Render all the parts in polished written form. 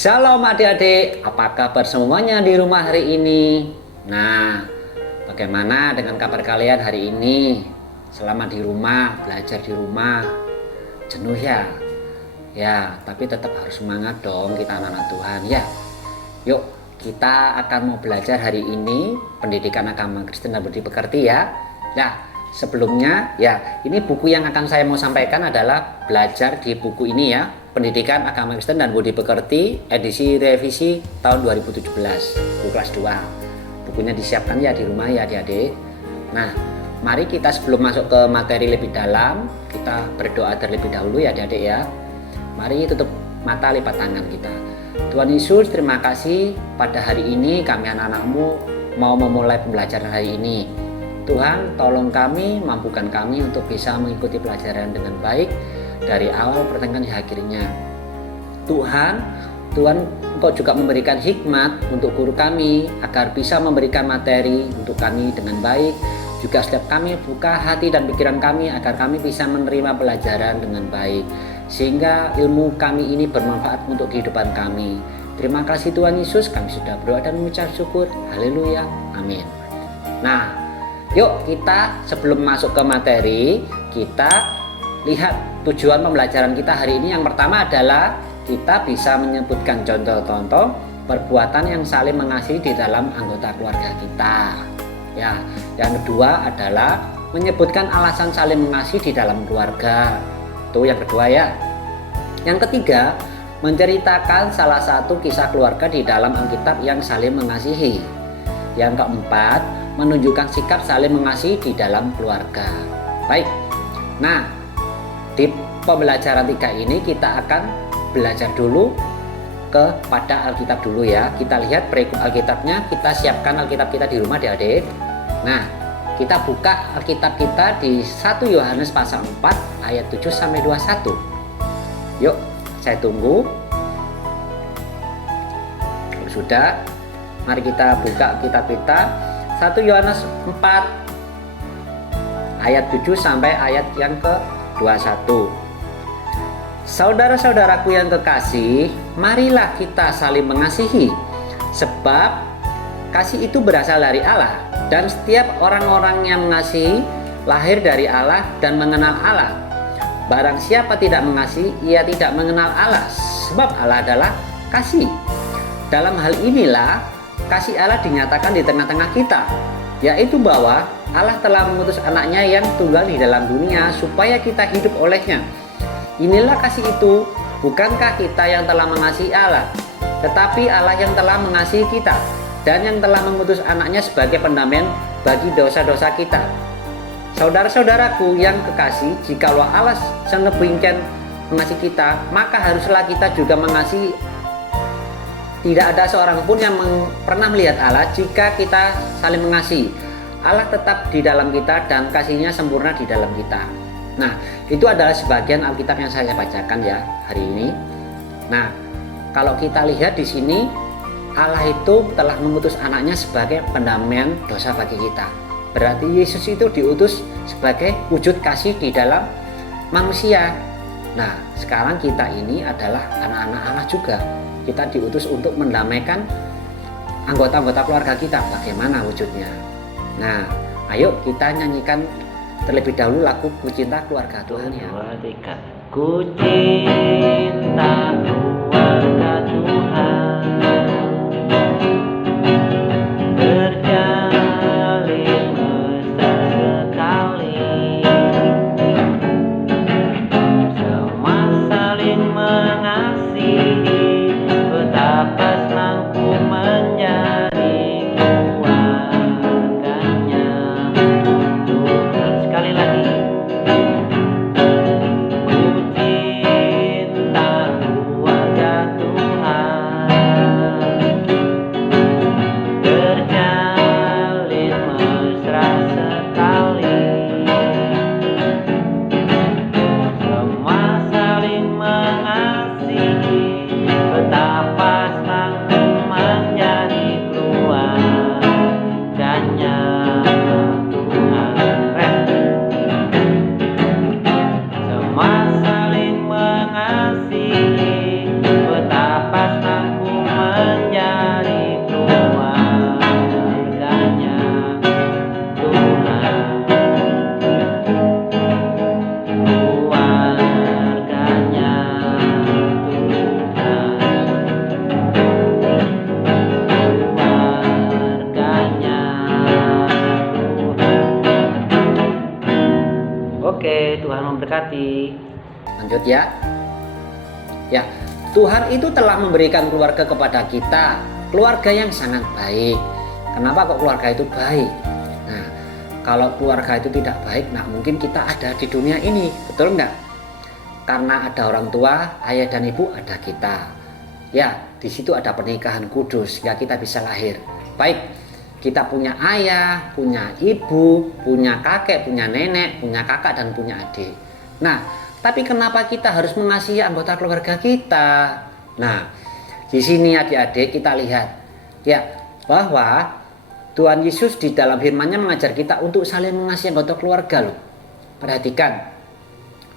Shalom adik-adik, apa kabar semuanya di rumah hari ini? Nah, bagaimana dengan kabar kalian hari ini? Selama di rumah, belajar di rumah, jenuh ya? Ya, tapi tetap harus semangat dong kita anak-anak Tuhan ya. Yuk, kita akan mau belajar hari ini pendidikan agama Kristen dan budi pekerti ya. Nah, sebelumnya ya, ini buku yang akan saya mau sampaikan adalah belajar di buku ini ya, Pendidikan Agama Kristen dan Budi Pekerti edisi revisi tahun 2017, buku kelas 2. Bukunya disiapkan ya di rumah ya adik-adik. Nah, mari kita sebelum masuk ke materi lebih dalam, kita berdoa terlebih dahulu ya adik-adik ya. Mari tutup mata, lipat tangan kita. Tuhan Yesus, terima kasih pada hari ini kami anak-anak-Mu mau memulai pembelajaran hari ini. Tuhan, tolong kami, mampukan kami untuk bisa mengikuti pelajaran dengan baik dari awal pertengahan hingga akhirnya. Tuhan Engkau juga memberikan hikmat untuk guru kami agar bisa memberikan materi untuk kami dengan baik. Juga setiap kami buka hati dan pikiran kami agar kami bisa menerima pelajaran dengan baik, sehingga ilmu kami ini bermanfaat untuk kehidupan kami. Terima kasih Tuhan Yesus, kami sudah berdoa dan mengucap syukur. Haleluya, amin. Nah, yuk kita sebelum masuk ke materi, kita lihat tujuan pembelajaran kita hari ini. Yang pertama adalah kita bisa menyebutkan contoh-contoh perbuatan yang saling mengasihi di dalam anggota keluarga kita. Ya, yang kedua adalah menyebutkan alasan saling mengasihi di dalam keluarga. Itu yang kedua ya. Yang ketiga, menceritakan salah satu kisah keluarga di dalam Alkitab yang saling mengasihi. Yang keempat, menunjukkan sikap saling mengasihi di dalam keluarga. Baik. Nah, di pembelajaran 3 ini kita akan belajar dulu kepada Alkitab dulu ya. Kita lihat perikop Alkitabnya, kita siapkan Alkitab kita di rumah adik-adik. Nah, kita buka Alkitab kita di 1 Yohanes pasal 4 ayat 7 sampai 21. Yuk, saya tunggu. Sudah, mari kita buka Alkitab kita 1 Yohanes 4 ayat 7 sampai ayat yang ke-21. Saudara-saudaraku yang kekasih, marilah kita saling mengasihi, sebab kasih itu berasal dari Allah, dan setiap orang-orang yang mengasihi lahir dari Allah dan mengenal Allah. Barang siapa tidak mengasihi, ia tidak mengenal Allah, sebab Allah adalah kasih. Dalam hal inilah kasih Allah dinyatakan di tengah-tengah kita, yaitu bahwa Allah telah mengutus anaknya yang tunggal di dalam dunia supaya kita hidup olehnya. Inilah kasih itu, bukankah kita yang telah mengasihi Allah, tetapi Allah yang telah mengasihi kita dan yang telah mengutus anaknya sebagai pendamaian bagi dosa-dosa kita. Saudara-saudaraku yang kekasih, jikalau Allah sang demikian mengasihi kita, maka haruslah kita juga mengasihi. Tidak ada seorang pun yang pernah melihat Allah jika kita saling mengasihi. Allah tetap di dalam kita dan kasihnya sempurna di dalam kita. Nah, itu adalah sebagian Alkitab yang saya bacakan ya hari ini. Nah, kalau kita lihat di sini, Allah itu telah mengutus anaknya sebagai pendamaian dosa bagi kita. Berarti Yesus itu diutus sebagai wujud kasih di dalam manusia. Nah, sekarang kita ini adalah anak-anak Allah juga. Kita diutus untuk mendamaikan anggota-anggota keluarga kita. Bagaimana wujudnya? Nah, ayo kita nyanyikan terlebih dahulu lagu Ku Cinta Keluarga Tuhan ya. Ku cinta keluarga Tuhan, terjalin mesra sekali, semua saling mengasihi, betapa senangku menjadi keluarganya. Tuhan, sekali lagi. Ku cinta keluarga Tuhan. memberkati. Lanjut ya. Ya, Tuhan itu telah memberikan keluarga kepada kita, keluarga yang sangat baik. Kenapa kok keluarga itu baik? Nah, kalau keluarga itu tidak baik, nah mungkin kita ada di dunia ini, betul nggak? Karena ada orang tua, ayah dan ibu, ada kita. Ya, di situ ada pernikahan kudus, ya kita bisa lahir. Baik, kita punya ayah, punya ibu, punya kakek, punya nenek, punya kakak, dan punya adik. Nah, tapi kenapa kita harus mengasihi anggota keluarga kita? Nah, di sini adik-adik kita lihat ya bahwa Tuhan Yesus di dalam firman-Nya mengajar kita untuk saling mengasihi anggota keluarga loh. Perhatikan.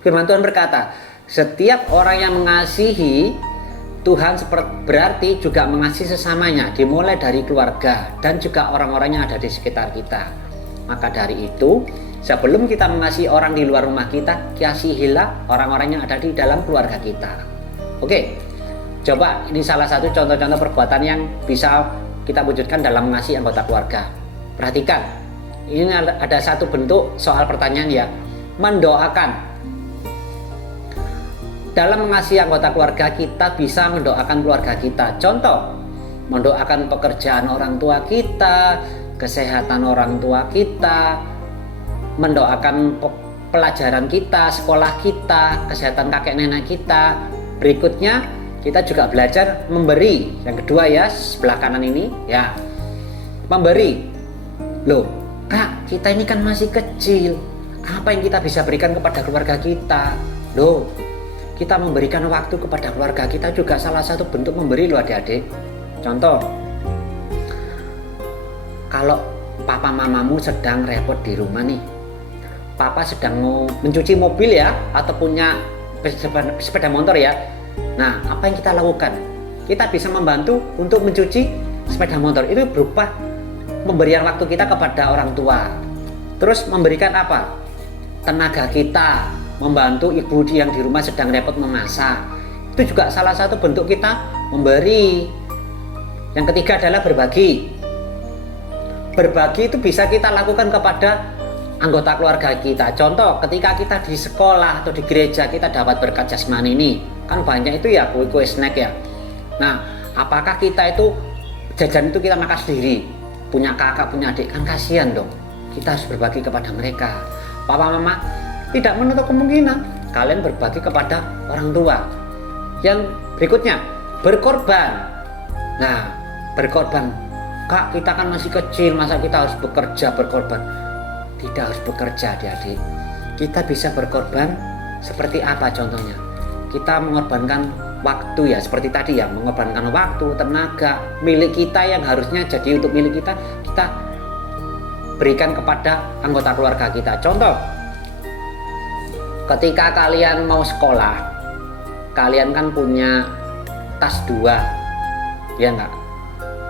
Firman Tuhan berkata, setiap orang yang mengasihi Tuhan berarti juga mengasihi sesamanya, dimulai dari keluarga dan juga orang-orang yang ada di sekitar kita. Maka dari itu, sebelum kita mengasihi orang di luar rumah kita, kasihilah orang-orang yang ada di dalam keluarga kita. Oke, coba ini salah satu contoh-contoh perbuatan yang bisa kita wujudkan dalam mengasihi anggota keluarga. Perhatikan, ini ada satu bentuk soal pertanyaan ya, mendoakan. Dalam mengasihi anggota keluarga kita bisa mendoakan keluarga kita. Contoh, mendoakan pekerjaan orang tua kita, kesehatan orang tua kita, mendoakan pelajaran kita, sekolah kita, kesehatan kakek nenek kita. Berikutnya kita juga belajar memberi. Yang kedua ya, sebelah kanan ini ya, memberi. Loh, Kak, kita ini kan masih kecil. Apa yang kita bisa berikan kepada keluarga kita? Loh, kita memberikan waktu kepada keluarga kita juga salah satu bentuk memberi loh adik-adik. Contoh, kalau papa mamamu sedang repot di rumah nih, papa sedang mau mencuci mobil ya, atau punya sepeda motor ya. Nah, apa yang kita lakukan? Kita bisa membantu untuk mencuci sepeda motor. Itu berupa pemberian waktu kita kepada orang tua. Terus memberikan apa? Tenaga kita, membantu ibu yang di rumah sedang repot memasak. Itu juga salah satu bentuk kita memberi. Yang ketiga adalah berbagi. Berbagi itu bisa kita lakukan kepada anggota keluarga kita. Contoh, ketika kita di sekolah atau di gereja kita dapat berkat jasmani ini, kan banyak itu ya kue-kue snack ya. Nah, apakah kita itu jajan itu kita makan sendiri? Punya kakak, punya adik, kan kasihan dong. Kita harus berbagi kepada mereka. Papa mama tidak menutup kemungkinan kalian berbagi kepada orang tua. Yang berikutnya, berkorban. Nah, berkorban. Kak, kita kan masih kecil, masa kita harus bekerja berkorban? Tidak harus bekerja, adik-adik. Kita bisa berkorban seperti apa contohnya? Kita mengorbankan waktu ya, seperti tadi ya, mengorbankan waktu, tenaga, milik kita yang harusnya jadi untuk milik kita, kita berikan kepada anggota keluarga kita. Contoh, ketika kalian mau sekolah, kalian kan punya tas 2, ya enggak?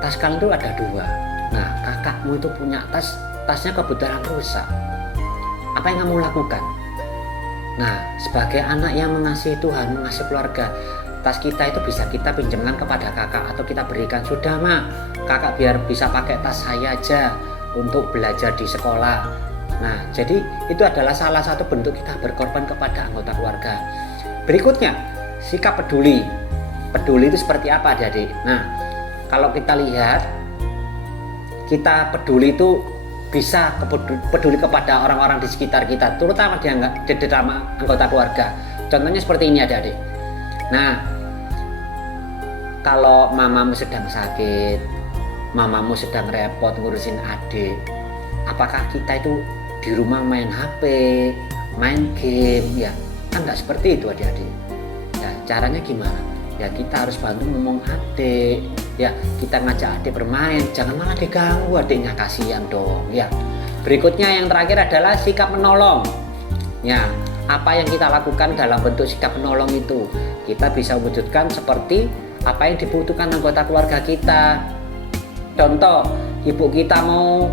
Tas kalian itu ada 2. Nah, kakakmu itu punya tasnya kebetulan rusak. Apa yang kamu lakukan? Nah, sebagai anak yang mengasihi Tuhan, mengasihi keluarga, tas kita itu bisa kita pinjamkan kepada kakak atau kita berikan, sudah mak, kakak biar bisa pakai tas saya aja untuk belajar di sekolah. Nah, jadi itu adalah salah satu bentuk kita berkorban kepada anggota keluarga. Berikutnya, sikap peduli. Peduli itu seperti apa, adik-adik? Nah, kalau kita lihat, kita peduli itu bisa peduli kepada orang-orang di sekitar kita, terutama di anggota keluarga. Contohnya seperti ini, adik-adik. Nah, kalau mamamu sedang sakit, mamamu sedang repot ngurusin adik, apakah kita itu di rumah main HP, main game? Ya, kan nggak seperti itu, adik-adik. Ya, caranya gimana? Ya, kita harus bantu ngomong adik. Ya, kita ngajak adik bermain, jangan malah diganggu adiknya, kasihan dong. Ya, berikutnya yang terakhir adalah sikap menolong. Ya, apa yang kita lakukan dalam bentuk sikap menolong itu kita bisa wujudkan seperti apa yang dibutuhkan anggota keluarga kita. Contoh, ibu kita mau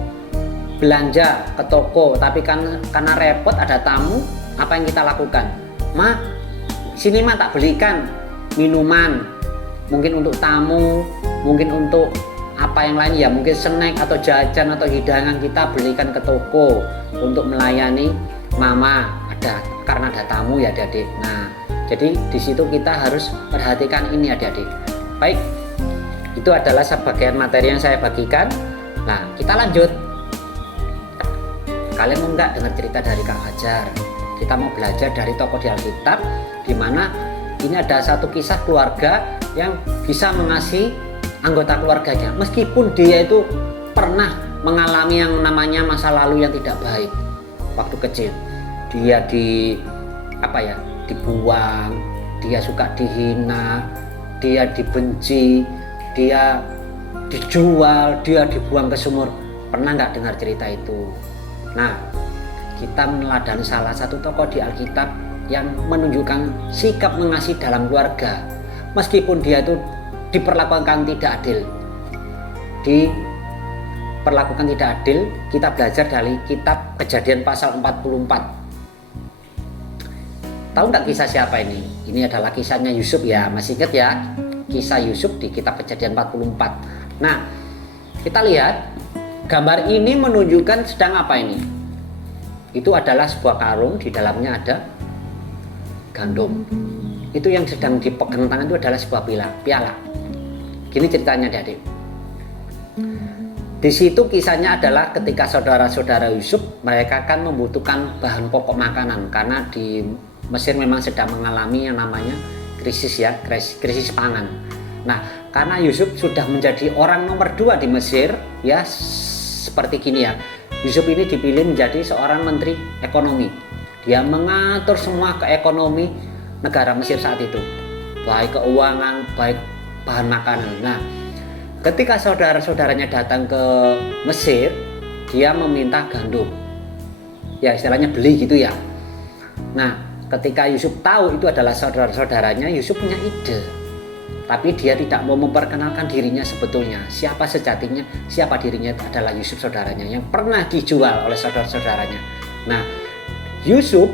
belanja ke toko, tapi karena repot ada tamu, apa yang kita lakukan? Ma, sini ma tak belikan minuman, mungkin untuk tamu, mungkin untuk apa yang lain ya, mungkin snack atau jajan atau hidangan kita belikan ke toko untuk melayani mama. Ada karena ada tamu ya adik-adik. Nah, jadi di situ kita harus perhatikan ini adik-adik. Baik, itu adalah sebagian materi yang saya bagikan. Nah, kita lanjut. Kalian mau nggak dengar cerita dari Kak Fajar? Kita mau belajar dari tokoh di Alkitab, di mana ini ada satu kisah keluarga yang bisa mengasihi anggota keluarganya, meskipun dia itu pernah mengalami yang namanya masa lalu yang tidak baik waktu kecil. Dia dibuang, dia suka dihina, dia dibenci, dia dijual, dia dibuang ke sumur. Pernah nggak dengar cerita itu? Nah, kita meneladani salah satu tokoh di Alkitab yang menunjukkan sikap mengasihi dalam keluarga, meskipun dia itu diperlakukan tidak adil. Diperlakukan tidak adil, kita belajar dari kitab Kejadian pasal 44. Tahu nggak kisah siapa ini? Ini adalah kisahnya Yusuf ya, masih ingat ya? Kisah Yusuf di kitab Kejadian 44. Nah, kita lihat gambar ini menunjukkan sedang apa ini? Itu adalah sebuah karung, di dalamnya ada gandum. Itu yang sedang dipegang tangan itu adalah sebuah piala. Gini ceritanya adik-adik. Di situ kisahnya adalah ketika saudara-saudara Yusuf, mereka kan membutuhkan bahan pokok makanan karena di Mesir memang sedang mengalami yang namanya krisis pangan. Nah, karena Yusuf sudah menjadi orang nomor 2 di Mesir, ya seperti gini ya. Yusuf ini dipilih menjadi seorang menteri ekonomi. Dia mengatur semua keekonomi negara Mesir saat itu, baik keuangan, baik bahan makanan. Nah, ketika saudara-saudaranya datang ke Mesir, dia meminta gandum. Ya istilahnya beli gitu ya. Nah, ketika Yusuf tahu itu adalah saudara-saudaranya, Yusuf punya ide. Tapi dia tidak mau memperkenalkan dirinya sebetulnya. Siapa sejatinya, siapa dirinya adalah Yusuf saudaranya yang pernah dijual oleh saudara-saudaranya. Nah, Yusuf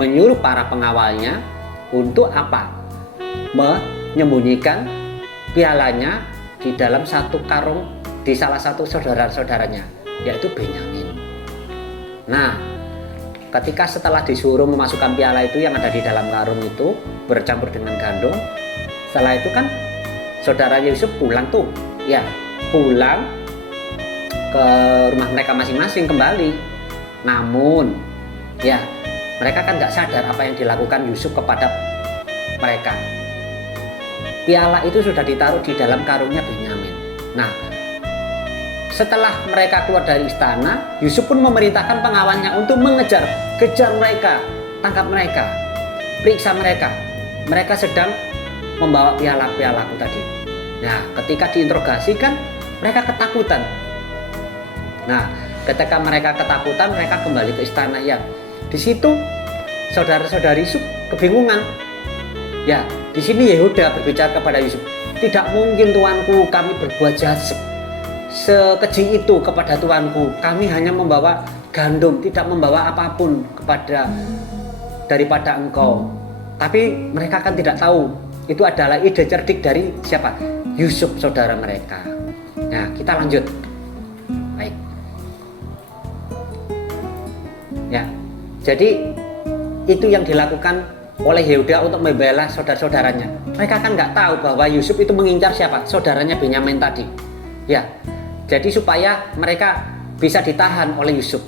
menyuruh para pengawalnya untuk apa? Menyembunyikan pialanya di dalam satu karung di salah satu saudara-saudaranya, yaitu Benyamin. Nah, ketika setelah disuruh memasukkan piala itu yang ada di dalam karung itu bercampur dengan gandum, setelah itu kan saudara Yusuf pulang pulang ke rumah mereka masing-masing kembali. Namun ya mereka kan nggak sadar apa yang dilakukan Yusuf kepada mereka. Piala itu sudah ditaruh di dalam karungnya Benyamin. Nah, setelah mereka keluar dari istana, Yusuf pun memerintahkan pengawalnya untuk kejar mereka, tangkap mereka, periksa mereka. Mereka sedang membawa piala-pialaku tadi. Nah, ketika diinterogasi kan mereka ketakutan. Nah, ketika mereka ketakutan, mereka kembali ke istana ya. Di situ saudara-saudari Yusuf kebingungan. Ya, di sini Yehuda berbicara kepada Yusuf, "Tidak mungkin tuanku, kami berbuat jahat sekeji itu kepada tuanku. Kami hanya membawa gandum, tidak membawa apapun daripada engkau." Tapi mereka kan tidak tahu itu adalah ide cerdik dari siapa? Yusuf, saudara mereka. Nah, kita lanjut. Baik. Ya, jadi itu yang dilakukan oleh Yehuda untuk membela saudara-saudaranya. Mereka kan nggak tahu bahwa Yusuf itu mengincar siapa? Saudaranya Benyamin tadi. Ya, jadi supaya mereka bisa ditahan oleh Yusuf.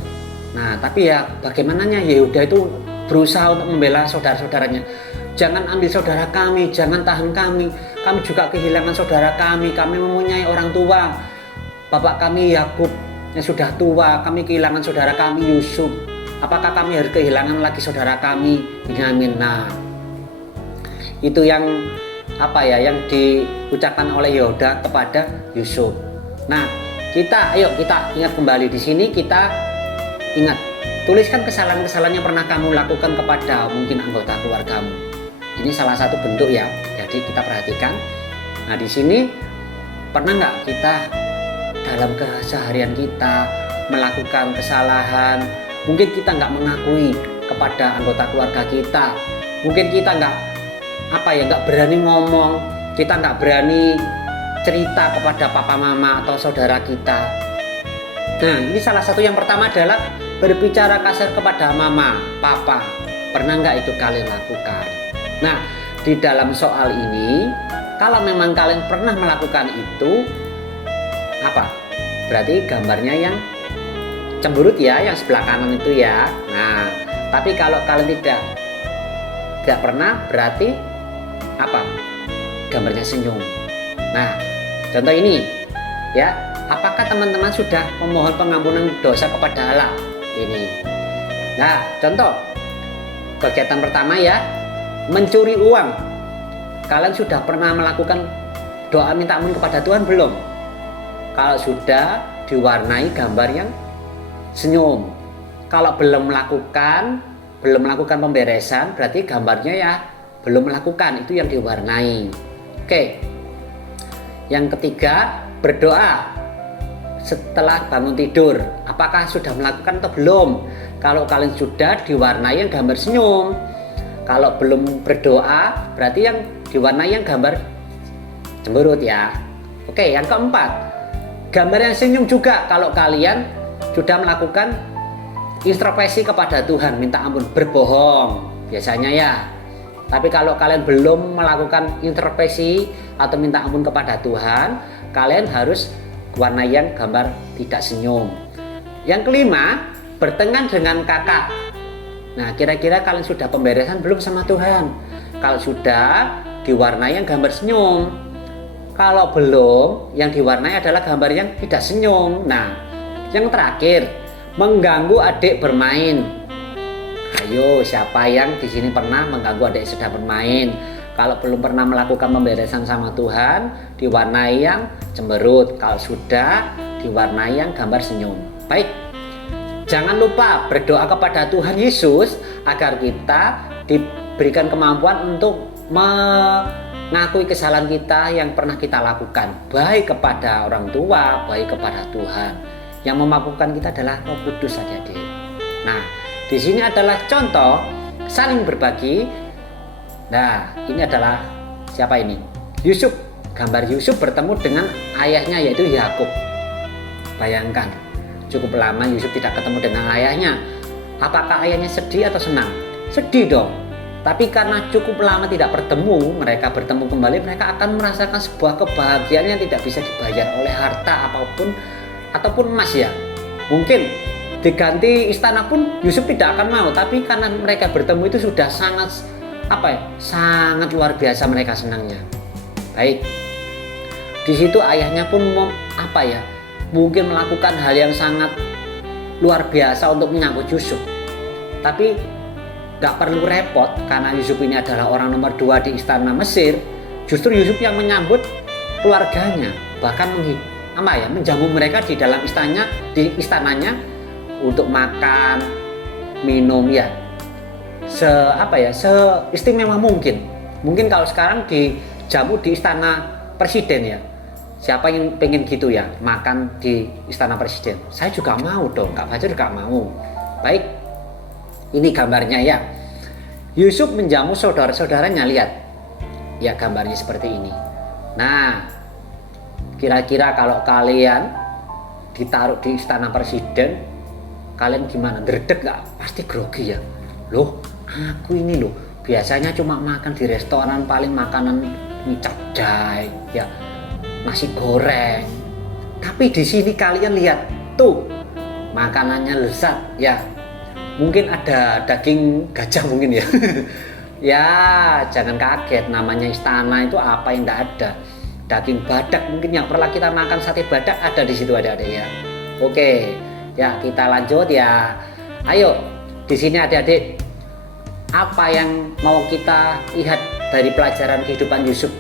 Nah, tapi ya bagaimananya Yehuda itu berusaha untuk membela saudara-saudaranya. Jangan ambil saudara kami, jangan tahan kami. Kami juga kehilangan saudara kami mempunyai orang tua. Bapak kami Yakub yang sudah tua, kami kehilangan saudara kami Yusuf. Apakah kami harus kehilangan lagi saudara kami Benyamin? Nah, itu yang yang diucapkan oleh Yehuda kepada Yusuf. Nah, ayo kita ingat kembali di sini, kita ingat, tuliskan kesalahan-kesalahan yang pernah kamu lakukan kepada mungkin anggota keluargamu. Ini salah satu bentuk ya, jadi kita perhatikan. Nah, di sini pernah nggak kita dalam keseharian kita melakukan kesalahan? Mungkin kita nggak mengakui kepada anggota keluarga kita. Mungkin kita nggak berani ngomong, kita nggak berani cerita kepada papa mama atau saudara kita. Nah, ini salah satu yang pertama adalah berbicara kasar kepada mama, papa, Pernah nggak itu kalian lakukan? Nah, di dalam soal ini, kalau memang kalian pernah melakukan itu, apa? Berarti gambarnya yang cemberut ya, yang sebelah kanan itu ya. Nah, tapi kalau kalian tidak pernah, berarti apa? Gambarnya senyum. Nah, contoh ini ya, apakah teman-teman sudah memohon pengampunan dosa kepada Allah? Ini. Nah, contoh kegiatan pertama ya, mencuri uang. Kalian sudah pernah melakukan doa minta ampun kepada Tuhan belum? Kalau sudah, diwarnai gambar yang senyum. Kalau belum melakukan pemberesan, berarti gambarnya ya belum melakukan, itu yang diwarnai. Oke. Yang ketiga, berdoa setelah bangun tidur. Apakah sudah melakukan atau belum? Kalau kalian sudah, diwarnai yang gambar senyum. Kalau belum berdoa, berarti yang diwarnai yang gambar cemberut ya. Oke, yang keempat, gambar yang senyum juga kalau kalian sudah melakukan introspeksi kepada Tuhan, minta ampun, berbohong biasanya ya. Tapi kalau kalian belum melakukan introspeksi atau minta ampun kepada Tuhan, kalian harus warna yang gambar tidak senyum. Yang kelima, bertengkar dengan kakak. Nah, kira-kira kalian sudah pemberesan belum sama Tuhan? Kalau sudah, diwarnai yang gambar senyum. Kalau belum, yang diwarnai adalah gambar yang tidak senyum. Nah, yang terakhir, mengganggu adik bermain. Ayo, siapa yang di sini pernah mengganggu adik sedang bermain? Kalau belum pernah melakukan pemberesan sama Tuhan, diwarnai yang cemberut. Kalau sudah, diwarnai yang gambar senyum. Baik, jangan lupa berdoa kepada Tuhan Yesus agar kita diberikan kemampuan untuk mengakui kesalahan kita yang pernah kita lakukan, baik kepada orang tua, baik kepada Tuhan. Yang memampukan kita adalah Roh Kudus adik-adik. Nah, di sini adalah contoh saling berbagi. Nah, ini adalah siapa ini? Yusuf. Gambar Yusuf bertemu dengan ayahnya yaitu Yakub. Bayangkan, cukup lama Yusuf tidak ketemu dengan ayahnya. Apakah ayahnya sedih atau senang? Sedih dong. Tapi karena cukup lama tidak bertemu, mereka bertemu kembali, mereka akan merasakan sebuah kebahagiaan yang tidak bisa dibayar oleh harta ataupun emas ya. Mungkin diganti istana pun Yusuf tidak akan mau, tapi karena mereka bertemu itu sudah sangat sangat luar biasa mereka senangnya. Baik, di situ ayahnya pun mungkin melakukan hal yang sangat luar biasa untuk menyambut Yusuf. Tapi gak perlu repot, karena Yusuf ini adalah orang nomor 2 di istana Mesir. Justru Yusuf yang menyambut keluarganya, bahkan menjamu mereka di dalam istananya untuk makan, minum ya. Seistimewa mungkin. Mungkin kalau sekarang dijamu di istana presiden ya. Siapa yang pengen gitu ya, makan di istana presiden? Saya juga mau dong, Kak Fajar juga mau. Baik, ini gambarnya ya. Yusuf menjamu saudara-saudaranya, lihat. Ya, gambarnya seperti ini. Nah, kira-kira kalau kalian ditaruh di istana presiden, kalian gimana? Dredeg gak? Pasti grogi ya. Loh, aku ini loh biasanya cuma makan di restoran, paling makanan mie capcay ya, nasi goreng. Tapi di sini kalian lihat tuh, makanannya lezat ya. Mungkin ada daging gajah mungkin ya. Ya, jangan kaget, namanya istana itu apa yang tidak ada. Daging badak mungkin yang pernah kita makan, sate badak ada di situ adik-adik ya. Oke, ya kita lanjut ya. Ayo, di sini adik-adik, apa yang mau kita lihat dari pelajaran kehidupan Yusuf?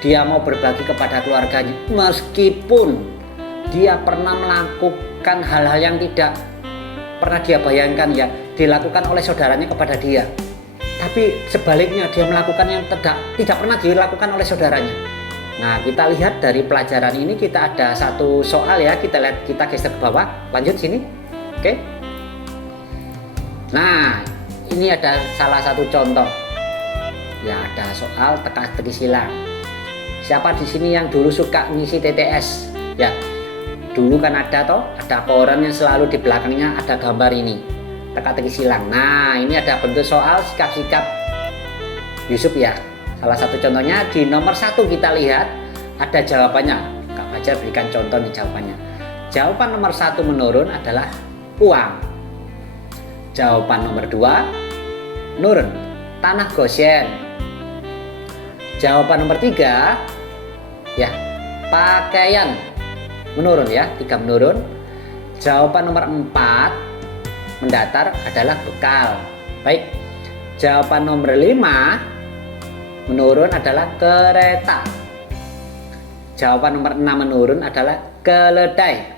Dia mau berbagi kepada keluarganya, meskipun dia pernah melakukan hal-hal yang tidak pernah dia bayangkan ya, dilakukan oleh saudaranya kepada dia. Tapi sebaliknya dia melakukan yang tidak pernah dilakukan oleh saudaranya. Nah, kita lihat dari pelajaran ini, kita ada satu soal ya, kita geser ke bawah, lanjut sini. Oke. Nah, ini ada salah satu contoh. Ya, ada soal teka-teki silang. Siapa di sini yang dulu suka ngisi TTS? Ya, dulu kan ada koran yang selalu di belakangnya ada gambar ini. teka-teki silang. Nah, ini ada bentuk soal sikap-sikap Yusuf ya. Salah satu contohnya di nomor 1 kita lihat ada jawabannya. Kak Fajar berikan contoh di jawabannya. Jawaban nomor 1 menurun adalah uang. Jawaban nomor 2 menurun, tanah Goshen. Jawaban nomor 3 ya, pakaian menurun ya, 3 menurun. Jawaban nomor 4 mendatar adalah bekal. Baik. Jawaban nomor 5 menurun adalah kereta. Jawaban nomor 6 menurun adalah keledai.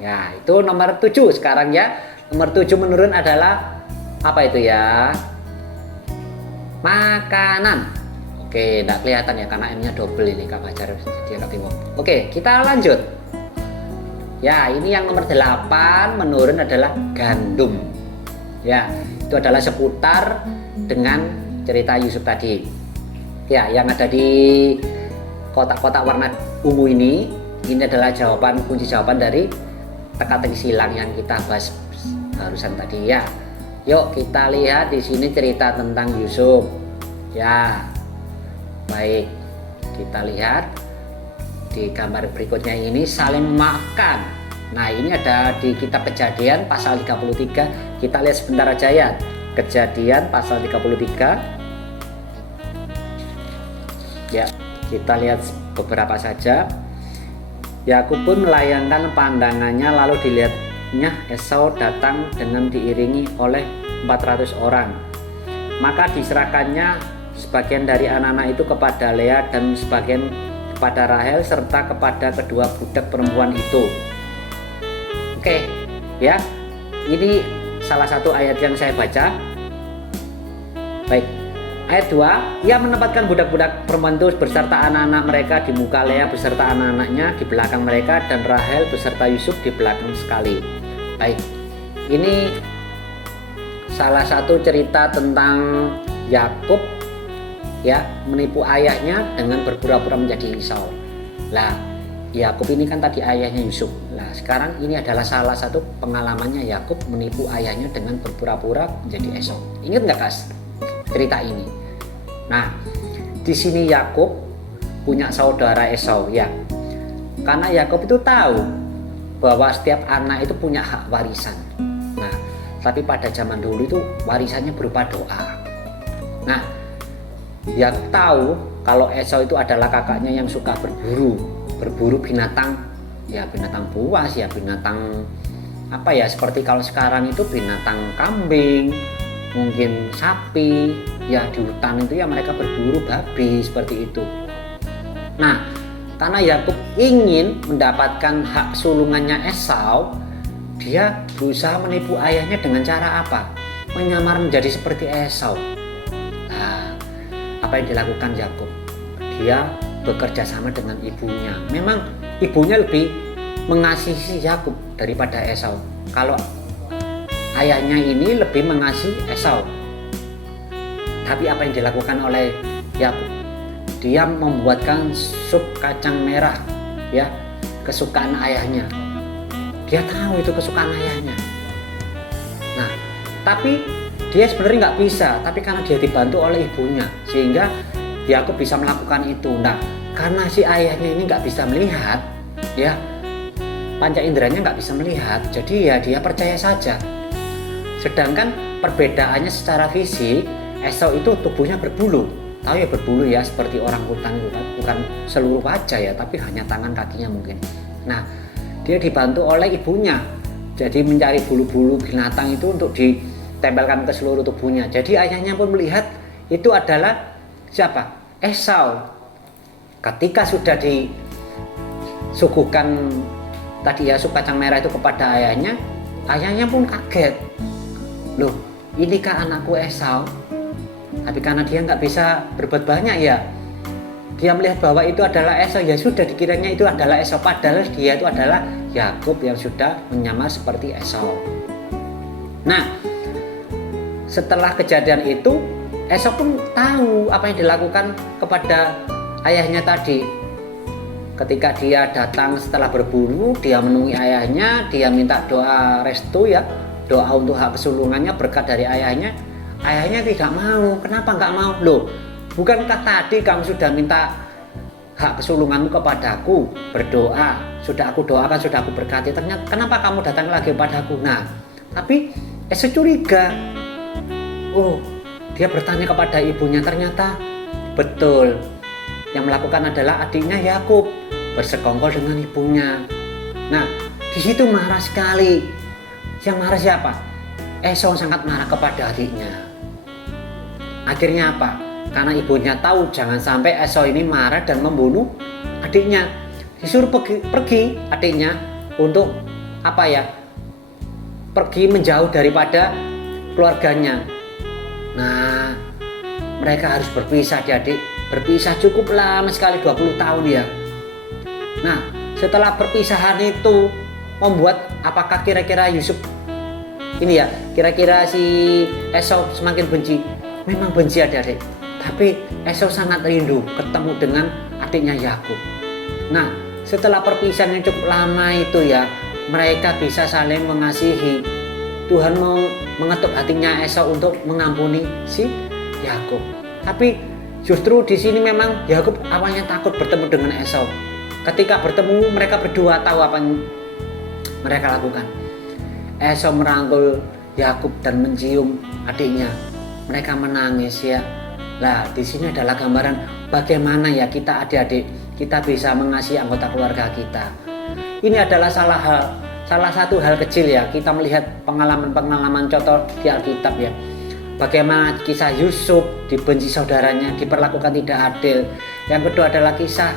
Ya, itu nomor 7 sekarang ya. Nomor 7 menurun adalah apa itu ya? Makanan. Oke, tidak kelihatan ya karena M-nya double ini Kak Fajar dia ketemu. Oke, kita lanjut. Ya, ini yang nomor 8 menurun adalah gandum. Ya, itu adalah seputar dengan cerita Yusuf tadi. Ya, yang ada di kotak-kotak warna ungu ini adalah jawaban, kunci jawaban dari teka-teki silang yang kita bahas barusan tadi ya. Yuk kita lihat di sini cerita tentang Yusuf. Ya, baik, kita lihat di gambar berikutnya ini saling memaafkan. Nah, ini ada di kitab Kejadian pasal 33. Kita lihat sebentar aja ya. Kejadian pasal 33. Ya, kita lihat beberapa saja. Yakub pun melayangkan pandangannya, lalu dilihatnya Esau datang dengan diiringi oleh 400 orang. Maka diserahkannya sebagian dari anak-anak itu kepada Lea dan sebagian kepada Rahel serta kepada kedua budak perempuan itu. Oke, ya. Ini salah satu ayat yang saya baca. Baik. Ayat 2, ia menempatkan budak-budak perempuan itu beserta anak-anak mereka di muka Lea beserta anak-anaknya di belakang mereka dan Rahel beserta Yusuf di belakang sekali. Baik. Ini salah satu cerita tentang Yakub ya, menipu ayahnya dengan berpura-pura menjadi Esau. Lah, Yakub ini kan tadi ayahnya Yusuf. Nah, sekarang ini adalah salah satu pengalamannya Yakub menipu ayahnya dengan berpura-pura menjadi Esau. Ingat nggak, Kas? Cerita ini. Nah, di sini Yakub punya saudara Esau ya. Karena Yakub itu tahu bahwa setiap anak itu punya hak warisan. Nah, tapi pada zaman dulu itu warisannya berupa doa. Nah, dia tahu kalau Esau itu adalah kakaknya yang suka berburu binatang, ya binatang buas, ya binatang apa ya, seperti kalau sekarang itu binatang kambing, mungkin sapi, ya di hutan itu ya mereka berburu babi seperti itu. Nah, karena Yakub ingin mendapatkan hak sulungannya Esau, dia berusaha menipu ayahnya dengan cara apa? Menyamar menjadi seperti Esau. Apa yang dilakukan Yakub? Dia bekerja sama dengan ibunya. Memang ibunya lebih mengasihi Yakub daripada Esau. Kalau ayahnya ini lebih mengasihi Esau. Tapi apa yang dilakukan oleh Yakub? Dia membuatkan sup kacang merah, ya, kesukaan ayahnya. Dia tahu itu kesukaan ayahnya. Nah, tapi dia sebenarnya nggak bisa, tapi karena dia dibantu oleh ibunya, sehingga Yakub bisa melakukan itu. Nah, karena si ayahnya ini nggak bisa melihat, ya, panca inderanya nggak bisa melihat, jadi ya dia percaya saja. Sedangkan perbedaannya secara fisik, Esau itu tubuhnya berbulu, tahu ya berbulu ya, seperti orang hutan, bukan seluruh wajah ya, tapi hanya tangan kakinya mungkin. Nah, dia dibantu oleh ibunya, jadi mencari bulu-bulu binatang itu untuk ditempelkan ke seluruh tubuhnya. Jadi ayahnya pun melihat itu adalah siapa? Esau. Ketika sudah disuguhkan tadi ya sup kacang merah itu kepada ayahnya, ayahnya pun kaget. Loh, inikah anakku Esau? Tapi karena dia nggak bisa berbuat banyak ya, dia melihat bahwa itu adalah Esau, ya sudah dikiranya itu adalah Esau, padahal dia itu adalah Yakub yang sudah menyamar seperti Esau. Nah, setelah kejadian itu, Esau pun tahu apa yang dilakukan kepada ayahnya tadi. Ketika dia datang setelah berburu, dia menemui ayahnya, dia minta doa restu ya, doa untuk hak kesulungannya, berkat dari ayahnya. Ayahnya tidak mau. Kenapa nggak mau? Loh, bukankah tadi kamu sudah minta hak kesulunganmu kepadaku, berdoa, sudah aku doakan, sudah aku berkati, ternyata kenapa kamu datang lagi kepadaku? Nah, tapi Esau curiga. Oh, dia bertanya kepada ibunya, ternyata betul yang melakukan adalah adiknya Yakub, bersekongkol dengan ibunya. Nah, di situ marah sekali. Yang marah siapa? Esau sangat marah kepada adiknya. Akhirnya apa? Karena ibunya tahu jangan sampai Esau ini marah dan membunuh adiknya. Disuruh pergi adiknya untuk apa ya? Pergi menjauh daripada keluarganya. Nah, mereka harus berpisah, adik. Berpisah cukup lama sekali, 20 tahun ya. Nah, setelah perpisahan itu membuat apakah kira-kira Yusuf ini ya, kira-kira si Esau semakin benci? Memang benci adik-adik, tapi Esau sangat rindu ketemu dengan adiknya Yakub. Nah, setelah perpisahan yang cukup lama itu ya, mereka bisa saling mengasihi. Tuhan mau mengetuk hatinya Esau untuk mengampuni si Yakub. Tapi justru di sini memang Yakub awalnya takut bertemu dengan Esau. Ketika bertemu mereka berdua, tahu apa yang mereka lakukan? Esau merangkul Yakub dan mencium adiknya. Mereka menangis ya. Lah, di sini adalah gambaran bagaimana ya kita adik-adik kita bisa mengasihi anggota keluarga kita. Ini adalah salah satu hal kecil ya, kita melihat pengalaman-pengalaman contoh di Alkitab ya. Bagaimana kisah Yusuf dibenci saudaranya, diperlakukan tidak adil. Yang kedua adalah kisah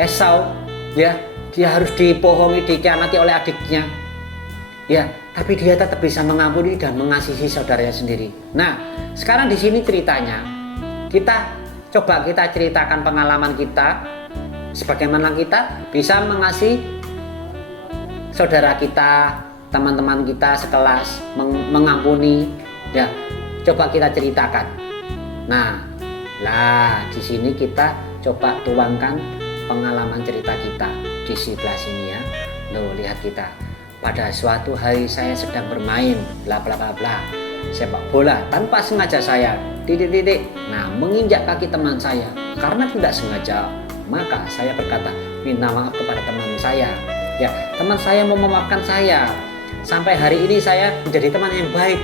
Esau ya, dia harus dibohongi, dikhianati oleh adiknya. Ya, tapi dia tetap bisa mengampuni dan mengasihi saudaranya sendiri. Nah, sekarang di sini ceritanya kita ceritakan pengalaman kita, sebagaimana kita bisa mengasihi saudara kita, teman-teman kita sekelas, mengampuni ya. Coba kita ceritakan. Nah, di sini kita coba tuangkan pengalaman cerita kita di sebelah sini ya. Loh, lihat kita. Pada suatu hari saya sedang bermain bla bla bla bla sepak bola, tanpa sengaja saya nah menginjak kaki teman saya. Karena tidak sengaja, maka saya berkata minta maaf kepada teman saya. Ya, teman saya mau memaafkan saya. Sampai hari ini saya menjadi teman yang baik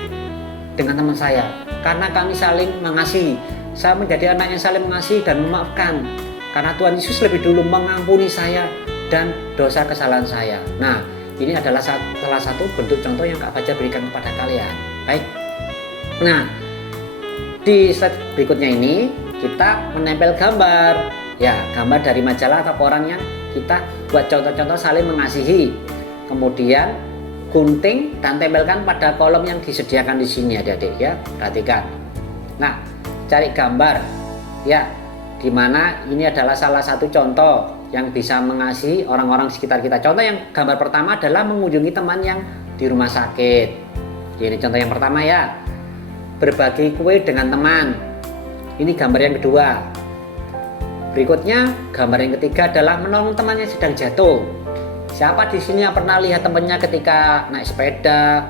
dengan teman saya karena kami saling mengasihi. Saya menjadi anak yang saling mengasihi dan memaafkan karena Tuhan Yesus lebih dulu mengampuni saya dan dosa kesalahan saya. Nah, ini adalah salah satu bentuk contoh yang Kak Fajar berikan kepada kalian. Baik. Nah, di slide berikutnya ini kita menempel gambar. Ya, gambar dari majalah atau koran yang kita buat contoh-contoh saling mengasihi. Kemudian gunting dan tempelkan pada kolom yang disediakan di sini adik-adik ya. Perhatikan. Nah, cari gambar ya, dimana ini adalah salah satu contoh yang bisa mengasihi orang-orang sekitar kita. Contoh yang gambar pertama adalah mengunjungi teman yang di rumah sakit. Ini contoh yang pertama ya. Berbagi kue dengan teman. Ini gambar yang kedua. Berikutnya gambar yang ketiga adalah menolong teman yang sedang jatuh. Siapa di sini yang pernah lihat temannya ketika naik sepeda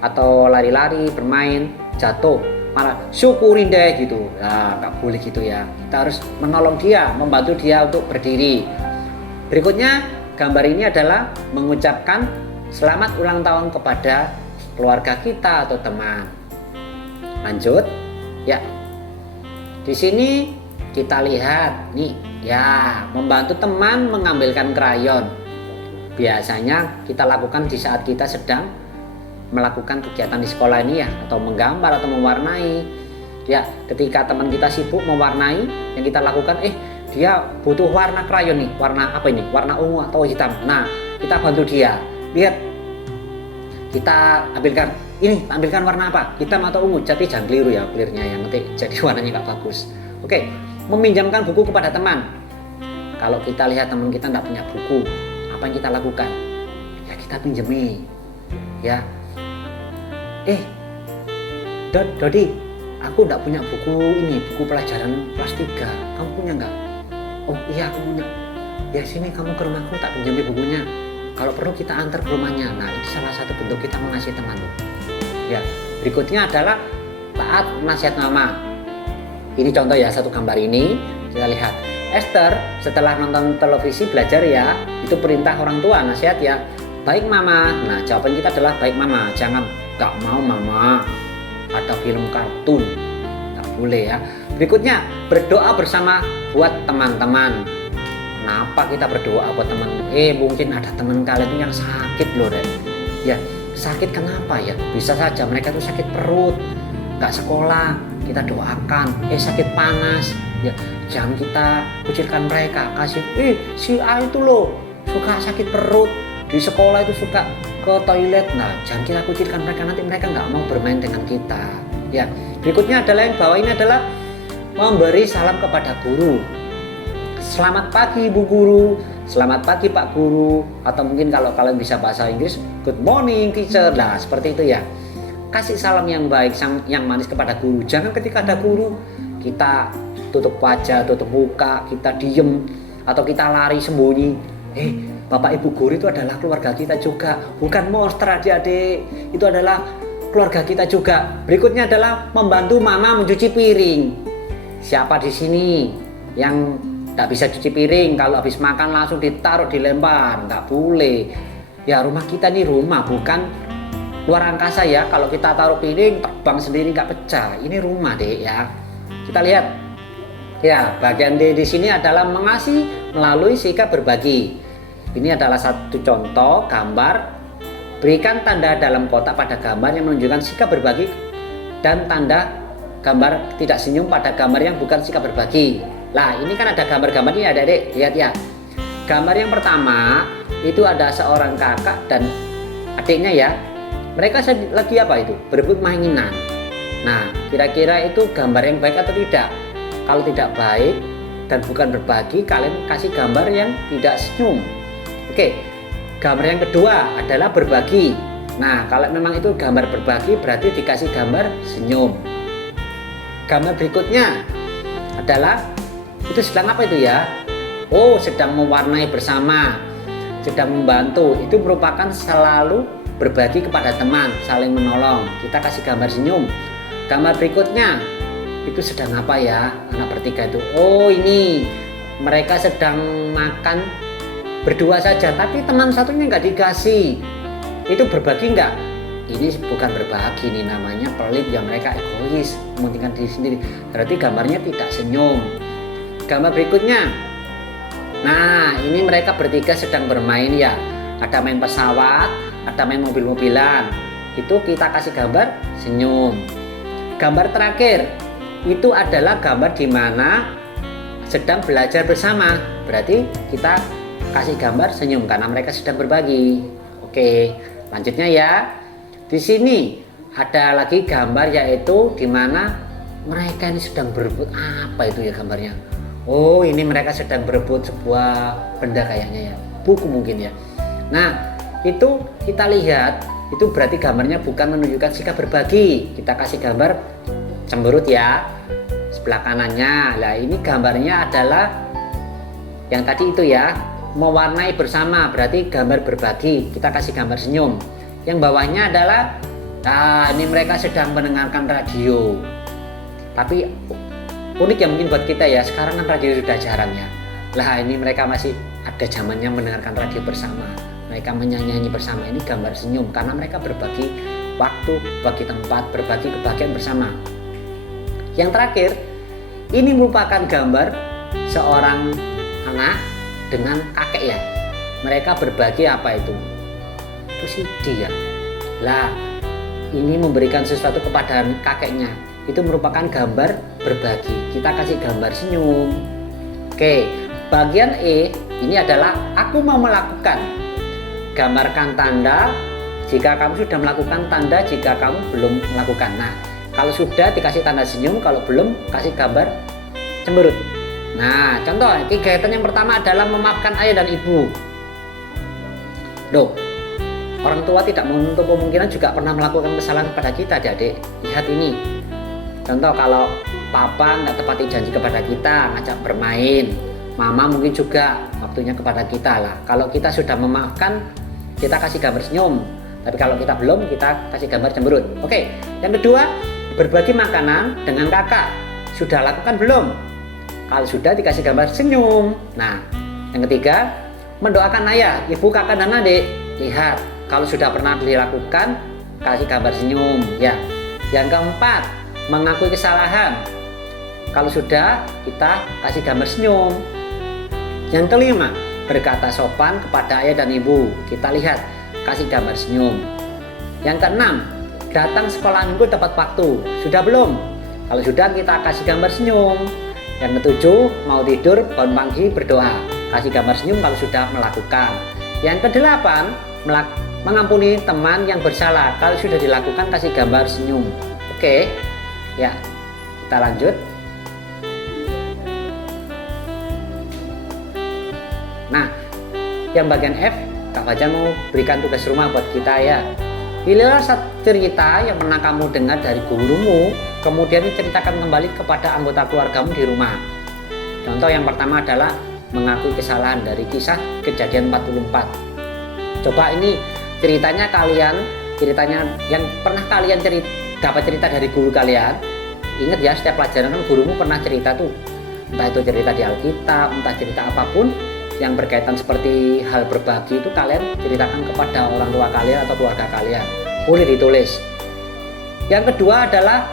atau lari-lari bermain jatuh, malah syukurin deh gitu? Nah, nggak boleh gitu ya. Kita harus menolong dia, membantu dia untuk berdiri. Berikutnya gambar ini adalah mengucapkan selamat ulang tahun kepada keluarga kita atau teman. Lanjut ya. Di sini kita lihat nih ya, membantu teman mengambilkan krayon. Biasanya kita lakukan di saat kita sedang melakukan kegiatan di sekolah ini ya, atau menggambar atau mewarnai ya. Ketika teman kita sibuk mewarnai, yang kita lakukan dia butuh warna krayon nih, warna apa ini, warna ungu atau hitam. Nah, kita bantu dia. Lihat, kita ambilkan warna apa, hitam atau ungu. Jadi jangan keliru ya, clearnya yang nanti jadi warnanya nggak bagus. Oke, meminjamkan buku kepada teman. Kalau kita lihat teman kita nggak punya buku, apa yang kita lakukan? Ya kita pinjemi ya. Dodi, aku nggak punya buku ini, buku pelajaran kelas 3. Kamu punya nggak? Oh iya aku punya. Ya sini kamu ke rumahku, tak pinjami bukunya. kalau perlu kita antar ke rumahnya. Nah, itu salah satu bentuk kita mengasihi teman loh. Ya, berikutnya adalah taat nasihat mama. Ini contoh ya, satu gambar ini kita lihat. Esther setelah nonton televisi belajar ya, itu perintah orang tua, nasihat ya, baik mama. Nah, jawaban kita adalah baik mama. Jangan gak mau mama, ada film kartun, tak boleh ya. Berikutnya, berdoa bersama buat teman-teman. Kenapa kita berdoa buat teman? Mungkin ada teman kalian yang sakit loh deh. Ya, sakit kenapa ya? Bisa saja mereka tuh sakit perut, gak sekolah, kita doakan. Sakit panas, ya jangan kita kucilkan mereka. Kasih, si A itu loh suka sakit perut, di sekolah itu suka ke toilet. Nah, jangan kita kucilkan mereka, nanti mereka nggak mau bermain dengan kita. Ya, berikutnya adalah yang bawah ini adalah memberi salam kepada guru. Selamat pagi Bu Guru, selamat pagi Pak Guru, atau mungkin kalau kalian bisa bahasa Inggris, good morning teacher. Nah, seperti itu ya. Kasih salam yang baik, yang manis kepada guru. Jangan ketika ada guru kita tutup wajah, tutup muka, kita diem, atau kita lari sembunyi. Bapak Ibu Guru itu adalah keluarga kita juga, bukan monster adik-adik. Itu adalah keluarga kita juga. Berikutnya adalah membantu mama mencuci piring. Siapa di sini yang tak bisa cuci piring? Kalau habis makan langsung ditaruh, dilempar, nggak boleh. Ya, rumah kita nih rumah, bukan luar angkasa ya. Kalau kita taruh piring terbang sendiri nggak pecah. Ini rumah deh ya. Kita lihat. Ya, bagian D di sini adalah mengasihi melalui sikap berbagi. Ini adalah satu contoh gambar. Berikan tanda dalam kotak pada gambar yang menunjukkan sikap berbagi dan tanda gambar tidak senyum pada gambar yang bukan sikap berbagi. Lah, ini kan ada gambar-gambar ini adik-adik, lihat ya. Gambar yang pertama itu ada seorang kakak dan adiknya ya. Mereka lagi apa itu? Berebut mainan. Nah, kira-kira itu gambar yang baik atau tidak? Kalau tidak baik dan bukan berbagi, kalian kasih gambar yang tidak senyum. Oke, gambar yang kedua adalah berbagi. Nah, kalau memang itu gambar berbagi, berarti dikasih gambar senyum. Gambar berikutnya adalah itu sedang apa itu ya? Sedang mewarnai bersama, sedang membantu. Itu merupakan selalu berbagi kepada teman, saling menolong. Kita kasih gambar senyum. Gambar berikutnya itu sedang apa ya? Anak bertiga itu. Ini mereka sedang makan berdua saja, tapi teman satunya nggak dikasih. Itu berbagi nggak? Ini bukan berbagi, ini namanya pelit ya. Mereka egois, mementingkan diri sendiri. Berarti gambarnya tidak senyum. Gambar berikutnya, nah ini mereka bertiga sedang bermain ya. Ada main pesawat, ada main mobil-mobilan. Itu kita kasih gambar senyum. Gambar terakhir itu adalah gambar di mana sedang belajar bersama. Berarti kita kasih gambar senyum karena mereka sedang berbagi. Oke, lanjutnya ya. Di sini ada lagi gambar yaitu di mana mereka ini sedang berebut apa itu ya gambarnya? Ini mereka sedang berebut sebuah benda kayaknya ya, buku mungkin ya. Nah, itu kita lihat, itu berarti gambarnya bukan menunjukkan sikap berbagi. Kita kasih gambar cemberut ya, sebelah kanannya. Nah, ini gambarnya adalah yang tadi itu ya, mewarnai bersama, berarti gambar berbagi. Kita kasih gambar senyum. Yang bawahnya adalah, ini mereka sedang mendengarkan radio. Tapi unik ya mungkin buat kita ya, sekarang kan radio sudah jarang ya. Lah, ini mereka masih ada zamannya mendengarkan radio bersama. Mereka menyanyi bersama. Ini gambar senyum karena mereka berbagi waktu, berbagi tempat, berbagi kebahagiaan bersama. Yang terakhir, ini merupakan gambar seorang anak dengan kakek ya. Mereka berbagi apa itu? Itu ya. Lah, ini memberikan sesuatu kepada kakeknya. Itu merupakan gambar berbagi. Kita kasih gambar senyum. Oke, bagian E ini adalah aku mau melakukan. Gambarkan tanda jika kamu sudah melakukan, tanda jika kamu belum melakukan. Nah, kalau sudah dikasih tanda senyum, kalau belum kasih gambar cemberut. Nah, contoh kegiatan yang pertama adalah memaafkan ayah dan ibu. Orang tua tidak menutup kemungkinan juga pernah melakukan kesalahan kepada kita, adik. Lihat ini. Contoh kalau papa nggak tepati janji kepada kita, ngajak bermain. Mama mungkin juga waktunya kepada kita lah. Kalau kita sudah memaafkan, kita kasih gambar senyum. Tapi kalau kita belum, kita kasih gambar cemberut. Oke, yang kedua, berbagi makanan dengan kakak. Sudah lakukan belum? Kalau sudah, dikasih gambar senyum. Nah, yang ketiga, mendoakan ayah, ibu, kakak, dan adik. Lihat, kalau sudah pernah dilakukan, kasih gambar senyum. Ya. Yang keempat, mengakui kesalahan. Kalau sudah, kita kasih gambar senyum. Yang kelima, berkata sopan kepada ayah dan ibu. Kita lihat, kasih gambar senyum. Yang keenam, datang sekolah minggu tepat waktu. Sudah belum? Kalau sudah, kita kasih gambar senyum. Yang ketujuh, mau tidur bangun pagi berdoa. Kasih gambar senyum kalau sudah melakukan. Yang kedelapan, mengampuni teman yang bersalah. Kalau sudah dilakukan, kasih gambar senyum. Oke, ya, kita lanjut. Nah, yang bagian F, Kak Fajar mau berikan tugas rumah buat kita ya. Pilihlah satu cerita yang pernah kamu dengar dari gurumu, kemudian diceritakan kembali kepada anggota keluargamu di rumah. Contoh yang pertama adalah mengakui kesalahan dari kisah Kejadian 44. Coba ini ceritanya yang pernah kalian dapat cerita dari guru kalian. Ingat ya, setiap pelajaran kan gurumu pernah cerita tuh. Entah itu cerita di Alkitab, entah cerita apapun yang berkaitan seperti hal berbagi, itu kalian ceritakan kepada orang tua kalian atau keluarga kalian. Boleh ditulis. Yang kedua adalah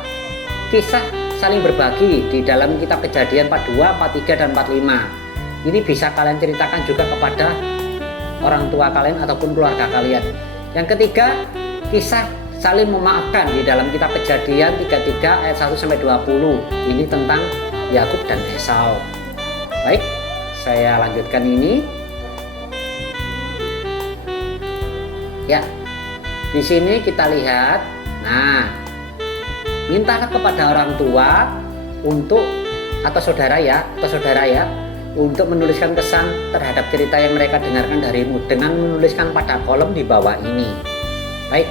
kisah saling berbagi di dalam kitab Kejadian 42, 43, dan 45. Ini bisa kalian ceritakan juga kepada orang tua kalian ataupun keluarga kalian. Yang ketiga, kisah saling memaafkan di dalam kitab Kejadian 33 ayat 1-20. Ini tentang Yakub dan Esau. Baik, saya lanjutkan ini. Ya, di sini kita lihat. Nah, mintalah kepada orang tua untuk atau saudara ya untuk menuliskan kesan terhadap cerita yang mereka dengarkan darimu dengan menuliskan pada kolom di bawah ini. Baik,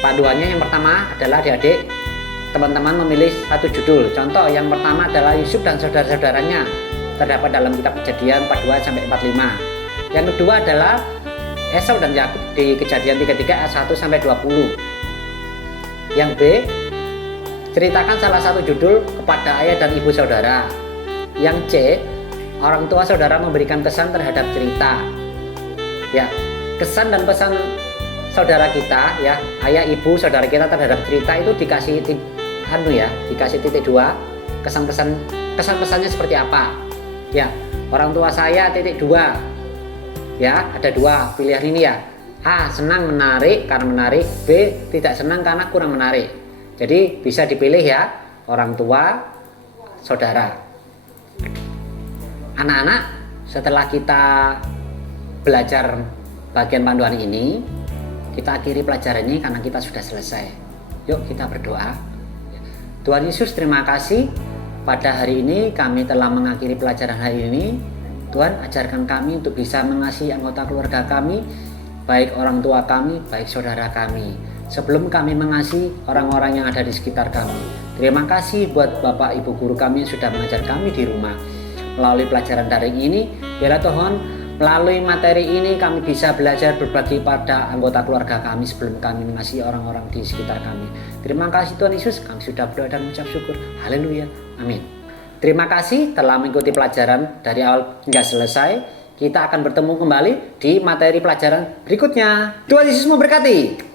panduannya yang pertama adalah adik-adik, teman-teman memilih satu judul. Contoh yang pertama adalah Yusuf dan saudara-saudaranya, terdapat dalam kitab Kejadian 42-45. Yang kedua adalah Esau dan Yakub di Kejadian 33 ayat 1-20. Yang B, ceritakan salah satu judul kepada ayah dan ibu saudara. Yang C, orang tua saudara memberikan kesan terhadap cerita. Ya, kesan dan pesan saudara kita ya, ayah ibu saudara kita terhadap cerita itu dikasih dikasih titik 2. Kesan-pesannya seperti apa? Ya, orang tua saya titik 2. Ya, ada 2 pilihan ini ya. A, senang menarik karena menarik. B, tidak senang karena kurang menarik. Jadi bisa dipilih ya, orang tua saudara. Anak-anak, setelah kita belajar bagian panduan ini, kita akhiri pelajaran ini karena kita sudah selesai. Yuk kita berdoa. Tuhan Yesus, terima kasih. Pada hari ini kami telah mengakhiri pelajaran hari ini. Tuhan, ajarkan kami untuk bisa mengasihi anggota keluarga kami, baik orang tua kami, baik saudara kami, sebelum kami mengasihi orang-orang yang ada di sekitar kami. Terima kasih buat Bapak Ibu guru kami yang sudah mengajar kami di rumah. Melalui pelajaran daring ini, biarlah Tuhan, melalui materi ini kami bisa belajar berbagi pada anggota keluarga kami sebelum kami mengasihi orang-orang di sekitar kami. Terima kasih Tuhan Yesus, kami sudah berdoa dan mengucap syukur. Haleluya, amin. Terima kasih telah mengikuti pelajaran dari awal hingga selesai. Kita akan bertemu kembali di materi pelajaran berikutnya. Tuhan Yesus memberkati.